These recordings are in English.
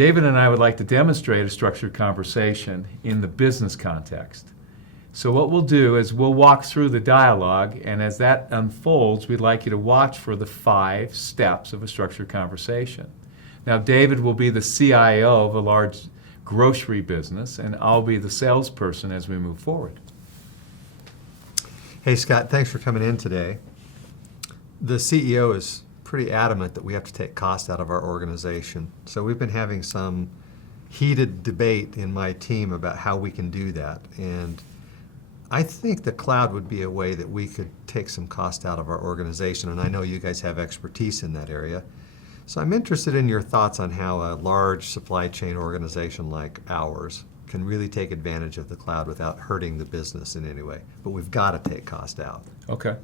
David and I would like to demonstrate a structured conversation in the business context. So what we'll do is we'll walk through the dialogue, and as that unfolds, we'd like you to watch for the 5 steps of a structured conversation. Now, David will be the CIO of a large grocery business, and I'll be the salesperson as we move forward. Hey, Scott, thanks for coming in today. The CEO is pretty adamant that we have to take cost out of our organization. So we've been having some heated debate in my team about how we can do that. And I think the cloud would be a way that we could take some cost out of our organization, and I know you guys have expertise in that area. So I'm interested in your thoughts on how a large supply chain organization like ours can really take advantage of the cloud without hurting the business in any way. But we've got to take cost out. Okay.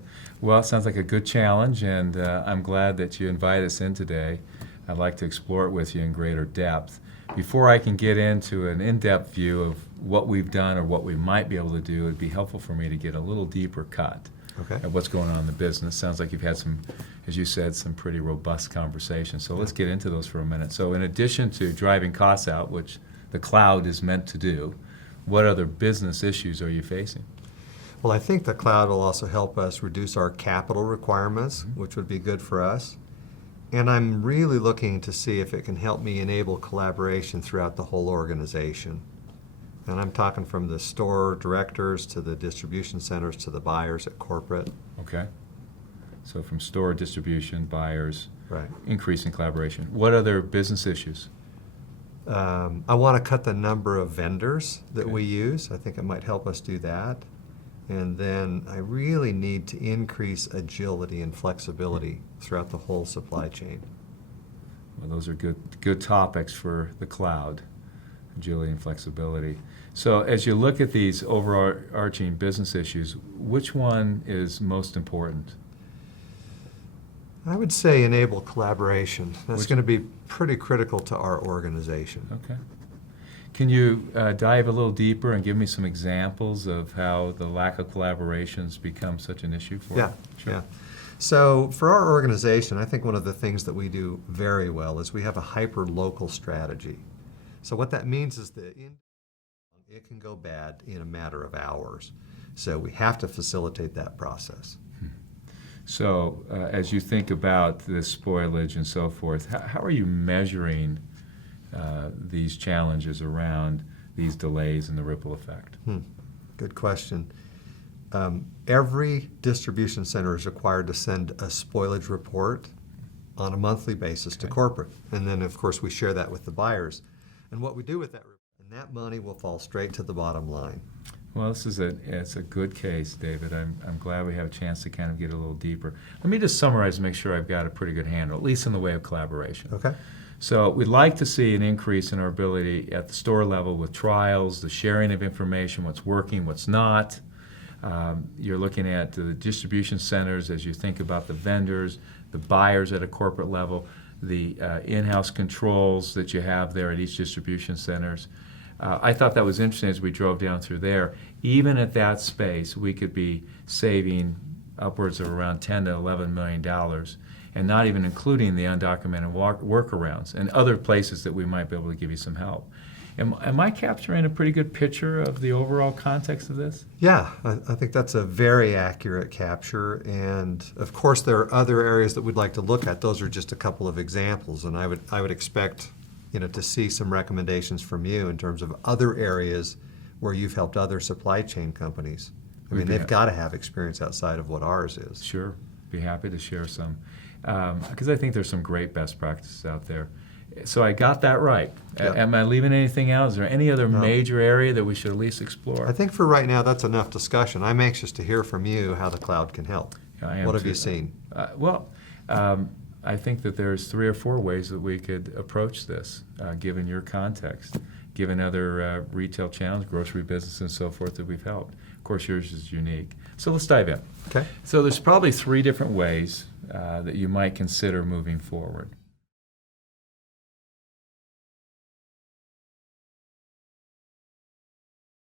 Well, it sounds like a good challenge, and I'm glad that you invited us in today. I'd like to explore it with you in greater depth. Before I can get into an in-depth view of what we've done or what we might be able to do, it'd be helpful for me to get a little deeper cut at what's going on in the business. Sounds like you've had some, as you said, some pretty robust conversations. So let's get into those for a minute. So in addition to driving costs out, which the cloud is meant to do, what other business issues are you facing? Well, I think the cloud will also help us reduce our capital requirements, which would be good for us. And I'm really looking to see if it can help me enable collaboration throughout the whole organization. And I'm talking from the store directors to the distribution centers to the buyers at corporate. Okay. So from store, distribution, buyers, Right. increasing collaboration. What other business issues? I want to cut the number of vendors that we use. I think it might help us do that. And then I really need to increase agility and flexibility throughout the whole supply chain. Well, those are good topics for the cloud, agility and flexibility. So as you look at these overarching business issues, which one is most important? I would say enable collaboration. That's going to be pretty critical to our organization. Okay. Can you dive a little deeper and give me some examples of how the lack of collaboration has become such an issue for you? Yeah. So for our organization, I think one of the things that we do very well is we have a hyper-local strategy. So what that means is that it can go bad in a matter of hours. So we have to facilitate that process. So as you think about the spoilage and so forth, how are you measuring these challenges around these delays and the ripple effect? Good question. Every distribution center is required to send a spoilage report on a monthly basis to corporate. And then, of course, we share that with the buyers. And what we do with that report, and that money will fall straight to the bottom line. Well, it's a good case, David. I'm glad we have a chance to kind of get a little deeper. Let me just summarize and make sure I've got a pretty good handle, at least in the way of collaboration. Okay. So we'd like to see an increase in our ability at the store level with trials, the sharing of information, what's working, what's not. You're looking at the distribution centers as you think about the vendors, the buyers at a corporate level, the in-house controls that you have there at each distribution centers. I thought that was interesting as we drove down through there. Even at that space, we could be saving upwards of around $10 to $11 million, and not even including the undocumented workarounds and other places that we might be able to give you some help. Am I capturing a pretty good picture of the overall context of this? Yeah, I think that's a very accurate capture. And of course, there are other areas that we'd like to look at. Those are just a couple of examples, and I would expect to see some recommendations from you in terms of other areas where you've helped other supply chain companies. I mean, they've got to have experience outside of what ours is. Sure, be happy to share some, because I think there's some great best practices out there. So I got that right. Yeah. Am I leaving anything out? Is there any other major area that we should at least explore? I think for right now, that's enough discussion. I'm anxious to hear from you how the cloud can help. I am What have too. you seen? I think that there's 3 or 4 ways that we could approach this, given your context, given other retail channels, grocery business and so forth that we've helped. Of course, yours is unique. So let's dive in. Okay. So there's probably 3 different ways that you might consider moving forward.